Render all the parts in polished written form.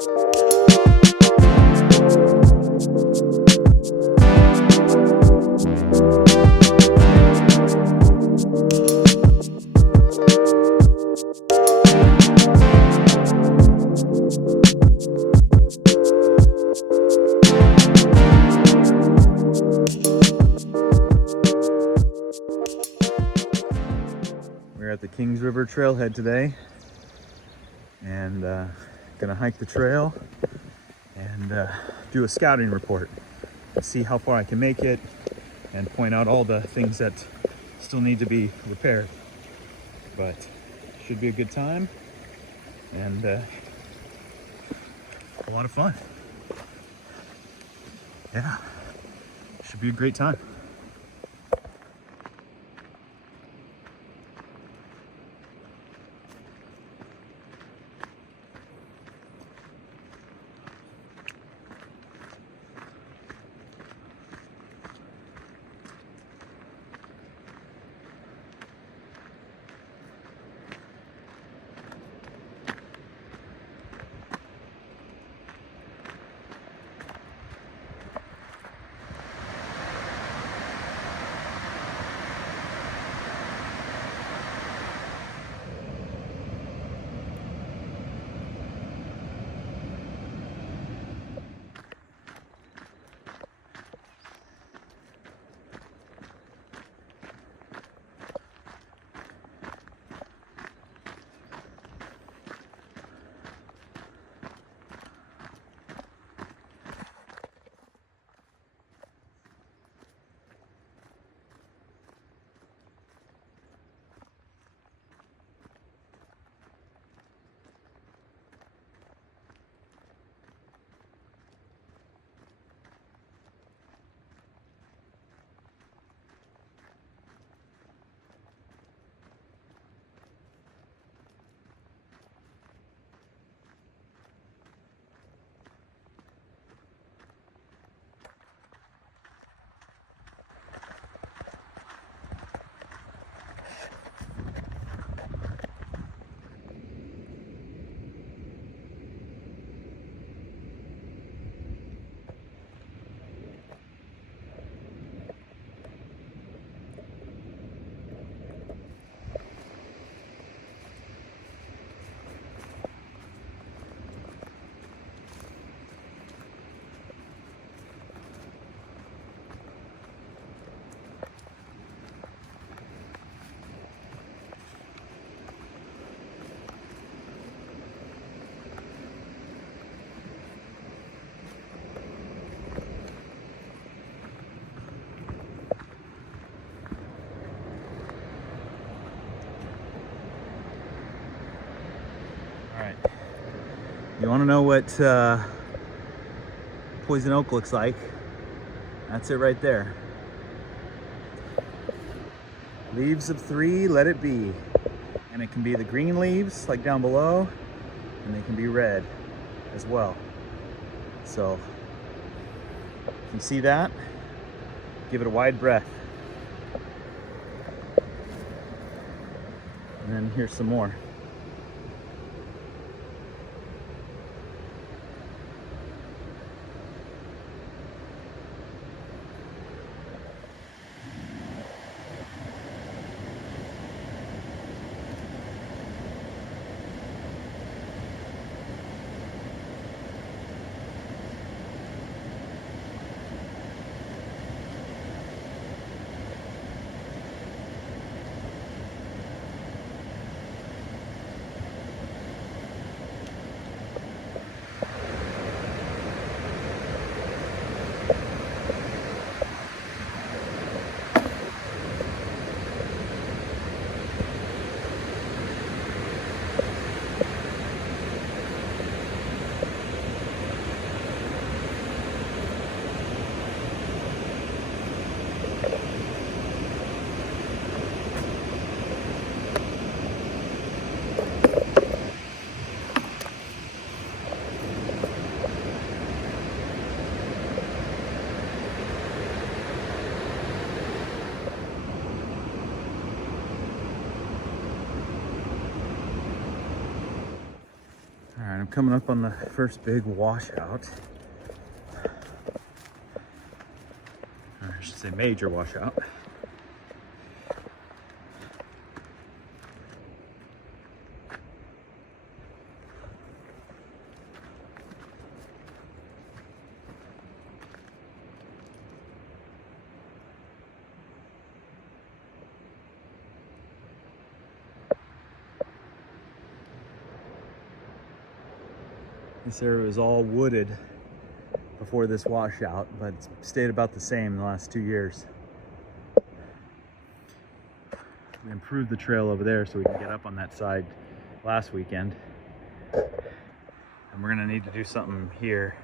We're at the Kings River Trailhead today, and gonna hike the trail and do a scouting report, see how far I can make it, and point out all the things that still need to be repaired. But should be a good time and a lot of fun. Yeah, should be a great time. You want to know what poison oak looks like? That's it right there. Leaves of 3, let it be. And it can be the green leaves like down below, and they can be red as well. So if you see that, give it a wide breath. And then here's some more. All right, I'm coming up on the first big washout. Or I should say major washout. This area was all wooded before this washout, but it's stayed about the same in the last 2 years. We improved the trail over there so we can get up on that side last weekend. And we're gonna need to do something here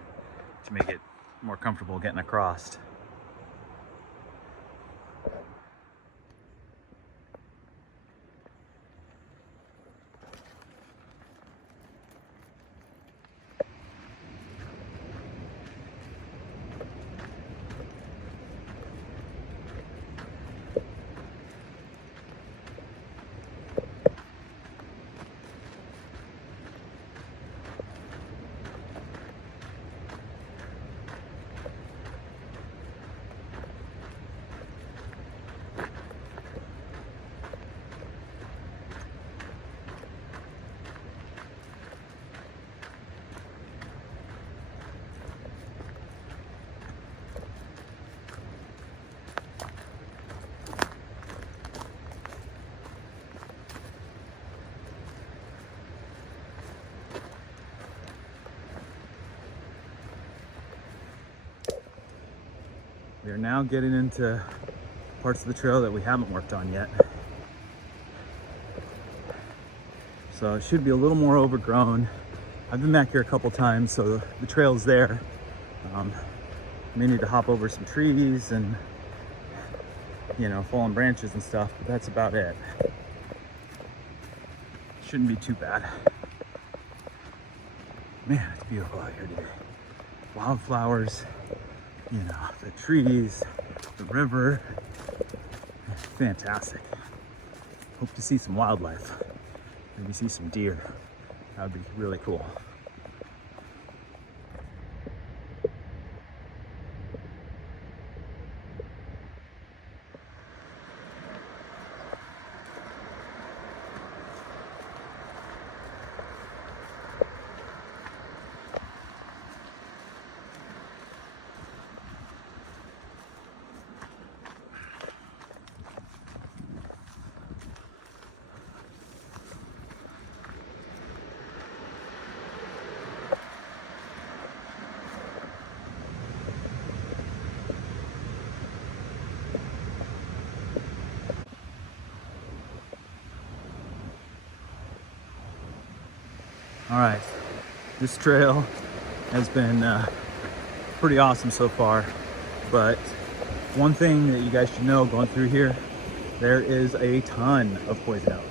to make it more comfortable getting across. We are now getting into parts of the trail that we haven't worked on yet. So it should be a little more overgrown. I've been back here a couple times, so the trail's there. May need to hop over some trees and, you know, fallen branches and stuff, but that's about it. Shouldn't be too bad. Man, it's beautiful out here today. Wildflowers, you know, the trees, the river. Fantastic. Hope to see some wildlife. Maybe see some deer. That would be really cool. All right, this trail has been pretty awesome so far, but one thing that you guys should know going through here, there is a ton of poison oak.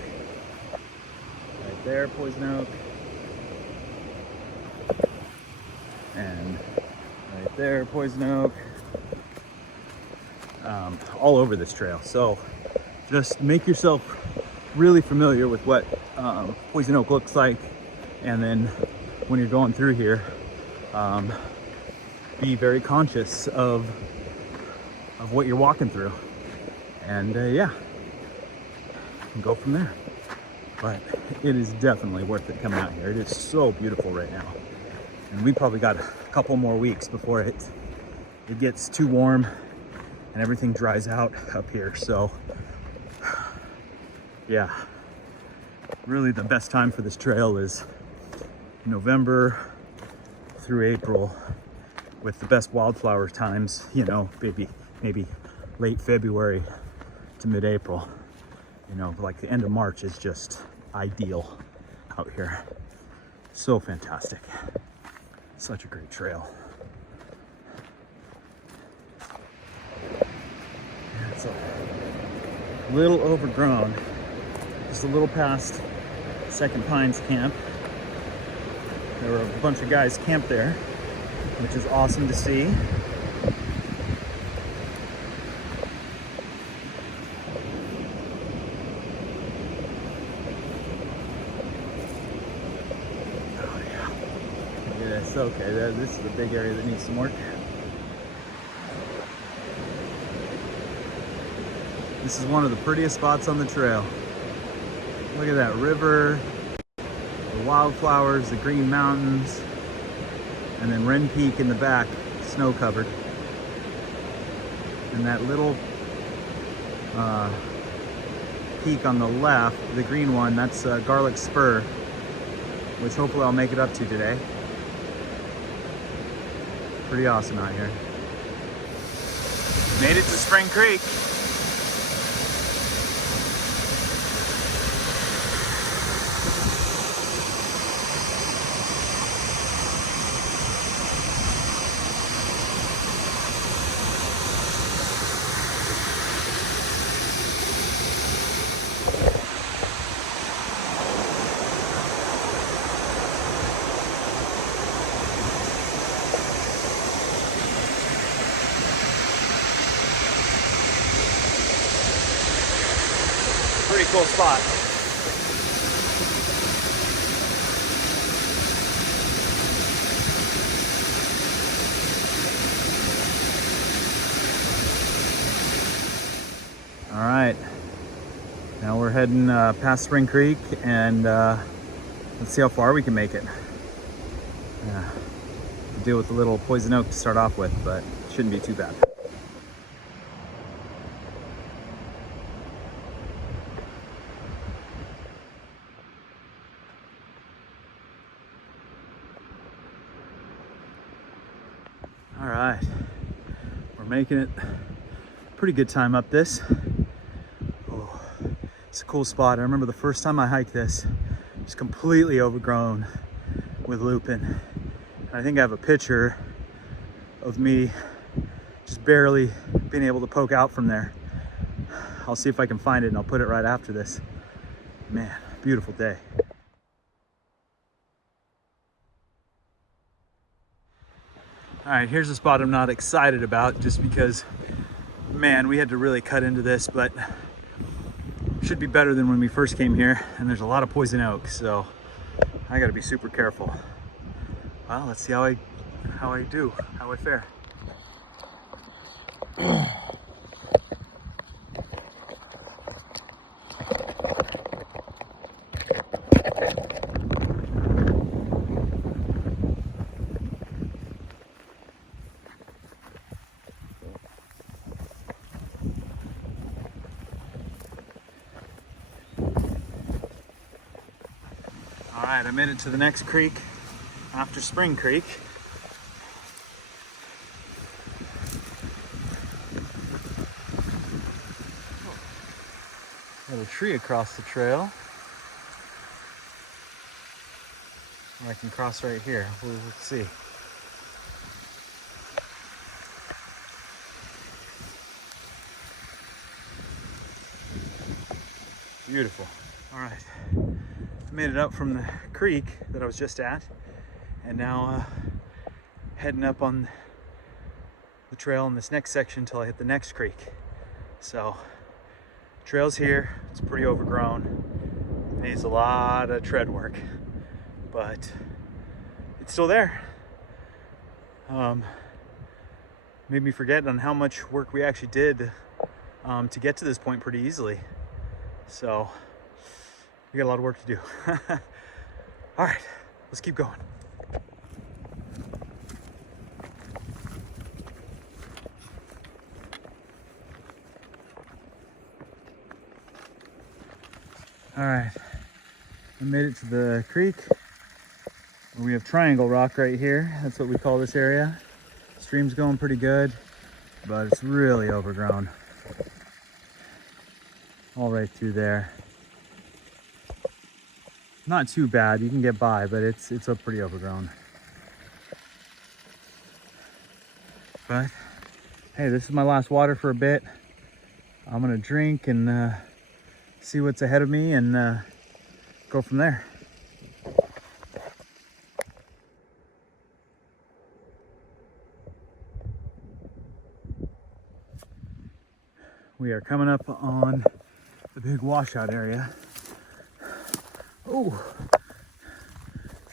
Right there, poison oak. And right there, poison oak. All over this trail. So just make yourself really familiar with what poison oak looks like. And then when you're going through here, be very conscious of what you're walking through. And yeah, go from there. But it is definitely worth it coming out here. It is so beautiful right now. And we probably got a couple more weeks before it gets too warm and everything dries out up here. So yeah, really the best time for this trail is November through April, with the best wildflower times, you know, maybe late February to mid-April. You know, like the end of March is just ideal out here. So fantastic. Such a great trail. Yeah, it's a little overgrown. Just a little past Second Pines Camp. There were a bunch of guys camped there, which is awesome to see. Oh yeah. this. Okay, this is the big area that needs some work. This is one of the prettiest spots on the trail. Look at that river, the wildflowers, the green mountains, and then Wren Peak in the back, snow covered. And that little peak on the left, the green one, that's Garlic Spur, which hopefully I'll make it up to today. Pretty awesome out here. Made it to Spring Creek. Pretty cool spot. All right, now we're heading past Spring Creek, and let's see how far we can make it. Yeah, deal with the little poison oak to start off with, but it shouldn't be too bad. All right, we're making it pretty good time up this. Oh, it's a cool spot. I remember the first time I hiked this, it was completely overgrown with lupin. I think I have a picture of me just barely being able to poke out from there. I'll see if I can find it and I'll put it right after this. Man, beautiful day. All right, here's a spot I'm not excited about just because, man, we had to really cut into this, but it should be better than when we first came here. And there's a lot of poison oak, so I gotta be super careful. Well, let's see how I fare. All right, I made it to the next creek after Spring Creek. Got a tree across the trail. Or I can cross right here. Let's see. Beautiful. All right. Made it up from the creek that I was just at, and now heading up on the trail in this next section until I hit the next creek. So trail's here. It's pretty overgrown. It needs a lot of tread work, but it's still there. Made me forget on how much work we actually did to get to this point pretty easily. So we got a lot of work to do. All right, let's keep going. All right, I made it to the creek. We have triangle rock right here. That's what we call this area. Stream's going pretty good, but it's really overgrown. All right through there. Not too bad, you can get by, but it's pretty overgrown. But hey, this is my last water for a bit. I'm gonna drink and see what's ahead of me and go from there. We are coming up on the big washout area. Oh,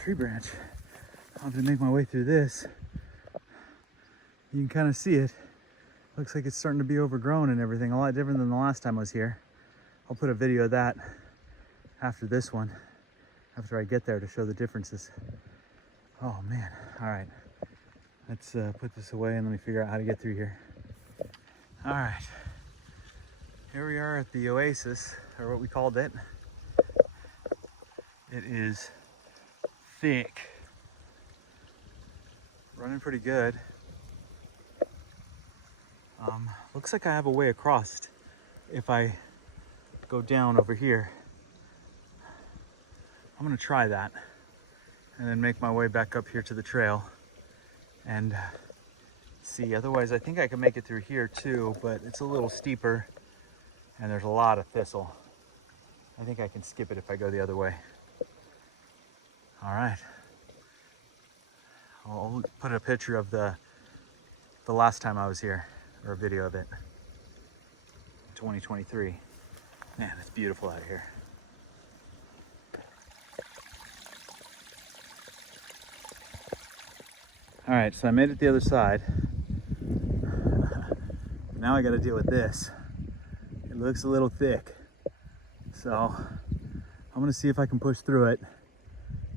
tree branch. I'll have to make my way through this. You can kind of see it. Looks like it's starting to be overgrown and everything, a lot different than the last time I was here. I'll put a video of that after this one, after I get there, to show the differences. Oh man, all right. Let's put this away and let me figure out how to get through here. All right, here we are at the oasis, or what we called it. It is thick, running pretty good. Looks like I have a way across if I go down over here. I'm gonna try that and then make my way back up here to the trail and see. Otherwise, I think I can make it through here too, but it's a little steeper and there's a lot of thistle. I think I can skip it if I go the other way. All right. I'll put a picture of the last time I was here, or a video of it. 2023. Man, it's beautiful out here. All right, so I made it the other side. Now I got to deal with this. It looks a little thick. So I'm gonna see if I can push through it.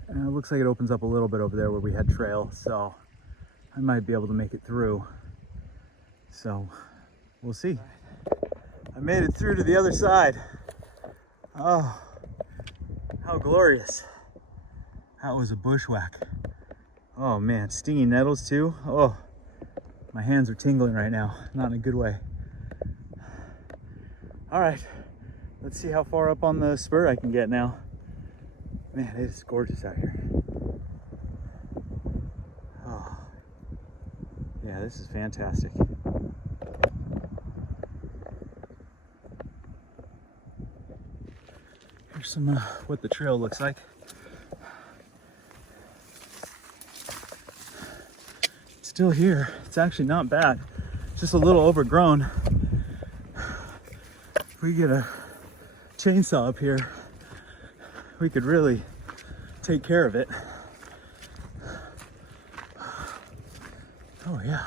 And it looks like it opens up a little bit over there where we had trail, so I might be able to make it through. So we'll see. I made it through to the other side. Oh, how glorious. That was a bushwhack. Oh man, stinging nettles too. Oh, my hands are tingling right now, not in a good way. All right, let's see how far up on the spur I can get now. Man, it is gorgeous out here. Oh, yeah, this is fantastic. Here's some what the trail looks like. It's still here. It's actually not bad. It's just a little overgrown. If we get a chainsaw up here, we could really take care of it. Oh yeah.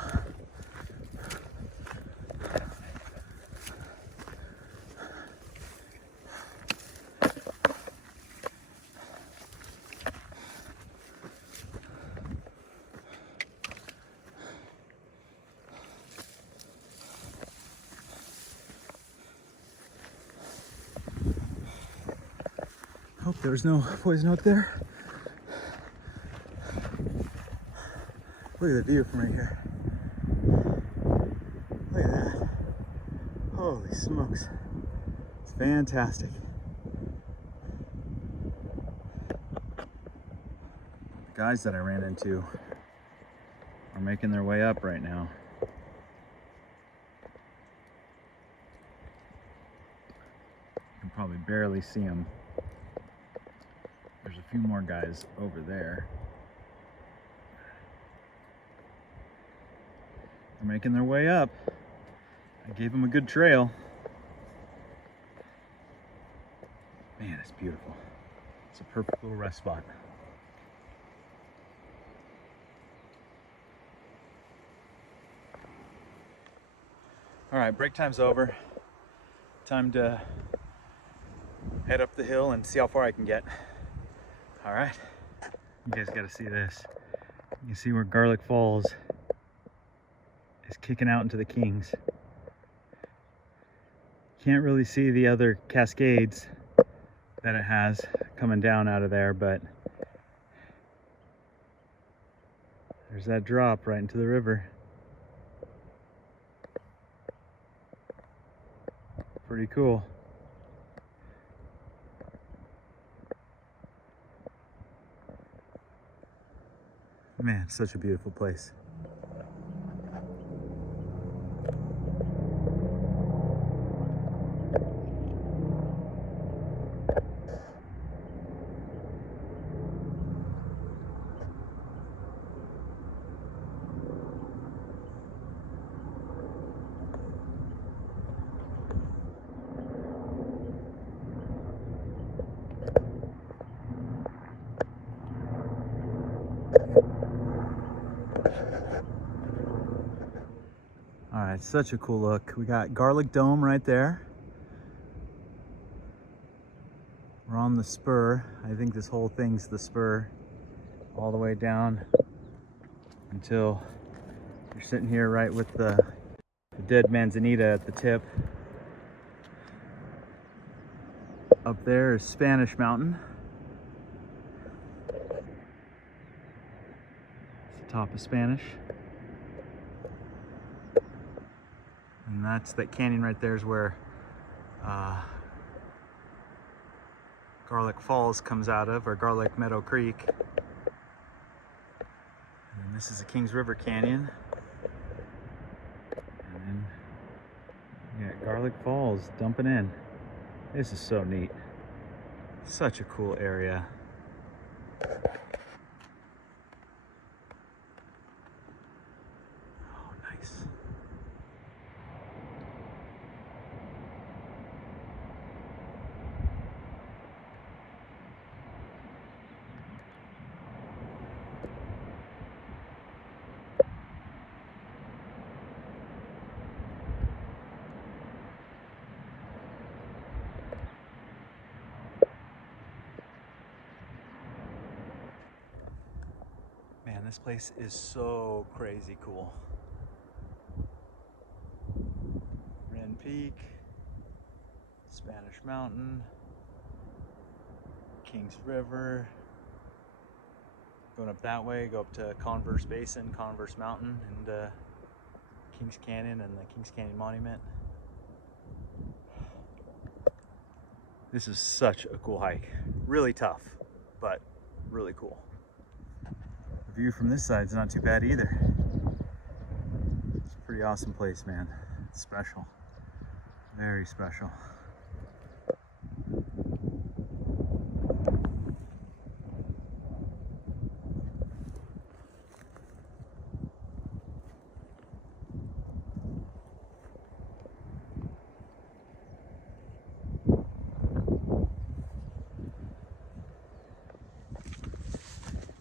Hope there's no poison oak there. Look at the view from right here. Look at that. Holy smokes. It's fantastic. The guys that I ran into are making their way up right now. You can probably barely see them. There's a few more guys over there. They're making their way up. I gave them a good trail. Man, it's beautiful. It's a perfect little rest spot. All right, break time's over. Time to head up the hill and see how far I can get. All right, you guys got to see this. You can see where Garlic Falls is kicking out into the Kings. Can't really see the other cascades that it has coming down out of there, but there's that drop right into the river. Pretty cool. Man, such a beautiful place. right, such a cool look. We got Garlic Dome right there. We're on the spur. I think this whole thing's the spur all the way down until you're sitting here right with the dead manzanita at the tip. Up there is Spanish Mountain. It's the top of Spanish. And that canyon right there is where Garlic Falls comes out of, or Garlic Meadow Creek. And this is the Kings River Canyon. And then you got Garlic Falls dumping in. This is so neat. Such a cool area. Oh, nice. Man, this place is so crazy cool. Wren Peak, Spanish Mountain, Kings River. Going up that way, go up to Converse Basin, Converse Mountain, and Kings Canyon and the Kings Canyon Monument. This is such a cool hike. Really tough, but really cool. The view from this side is not too bad either. It's a pretty awesome place, man. It's special. Very special.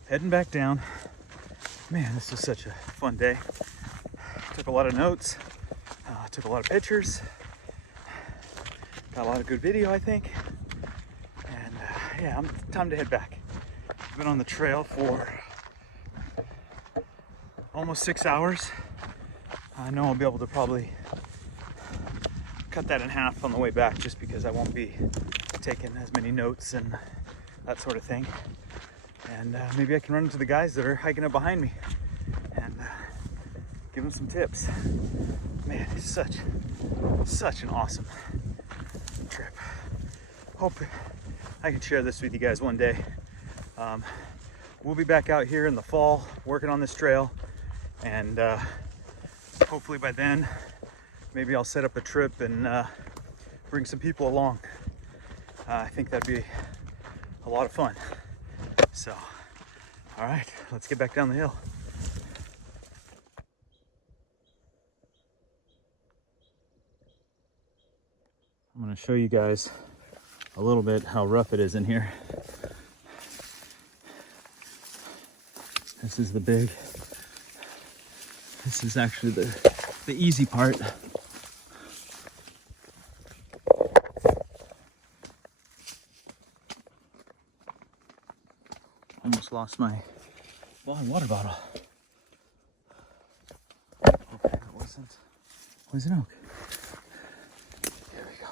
Heading back down. Man, this was such a fun day. Took a lot of notes, took a lot of pictures, got a lot of good video, I think. And yeah, time to head back. I've been on the trail for almost 6 hours. I know I'll be able to probably cut that in half on the way back, just because I won't be taking as many notes and that sort of thing. And maybe I can run into the guys that are hiking up behind me and give them some tips. Man, it's such an awesome trip. Hope I can share this with you guys one day. We'll be back out here in the fall working on this trail, and hopefully by then maybe I'll set up a trip and bring some people along. I think that'd be a lot of fun. So, all right, let's get back down the hill. I'm going to show you guys a little bit how rough it is in here. This is this is actually the easy part. Almost lost my water bottle. Okay, that wasn't poison oak. Here we go.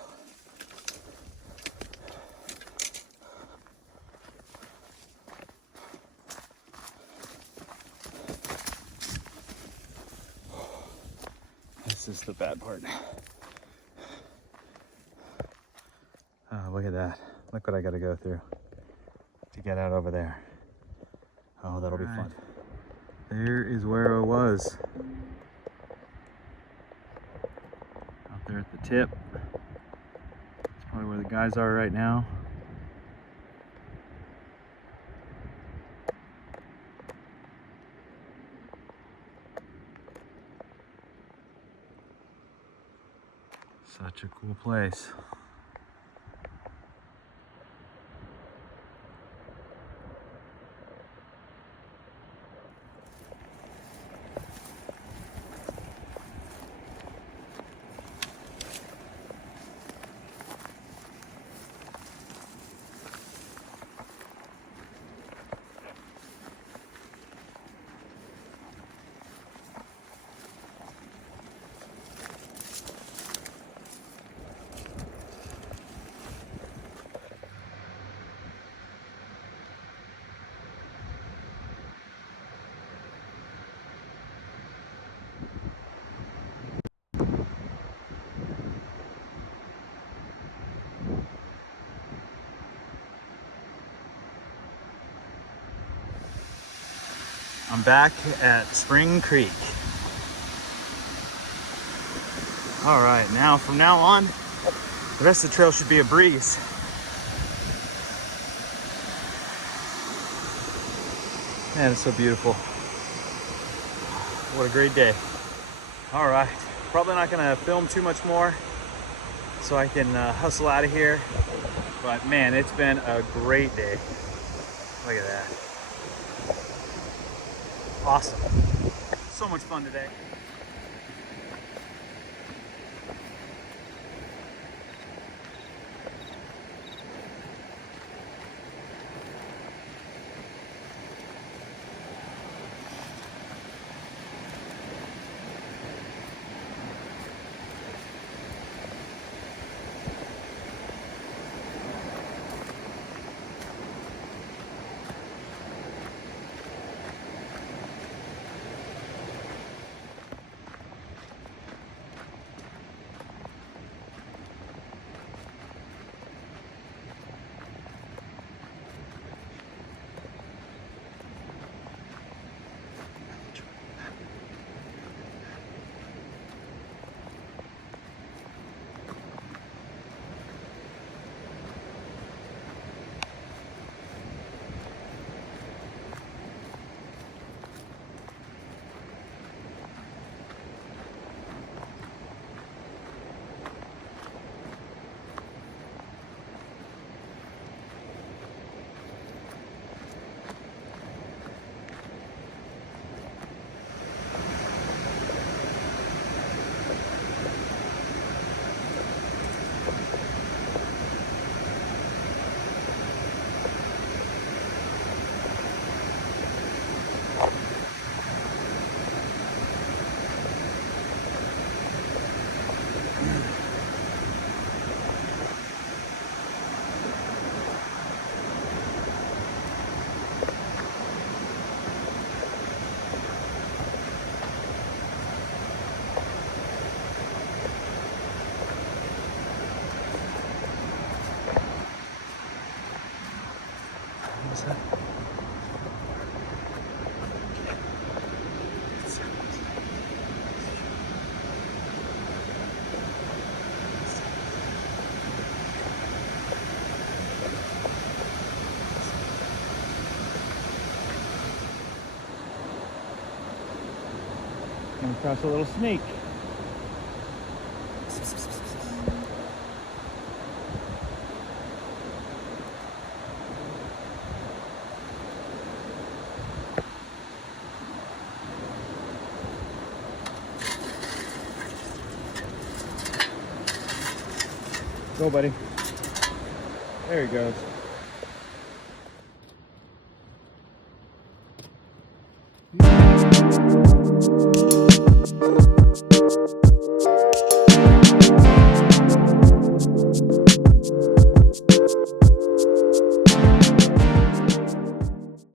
This is the bad part. Oh, look at that. Look what I gotta go through to get out over there. Oh, that'll be fun. There is where I was. Out there at the tip. That's probably where the guys are right now. Such a cool place. I'm back at Spring Creek. All right, now from now on, the rest of the trail should be a breeze. Man, it's so beautiful. What a great day. All right, probably not gonna film too much more so I can hustle out of here. But man, it's been a great day. Look at that. Awesome. So much fun today. Come across a little snake. Go, buddy. There he goes.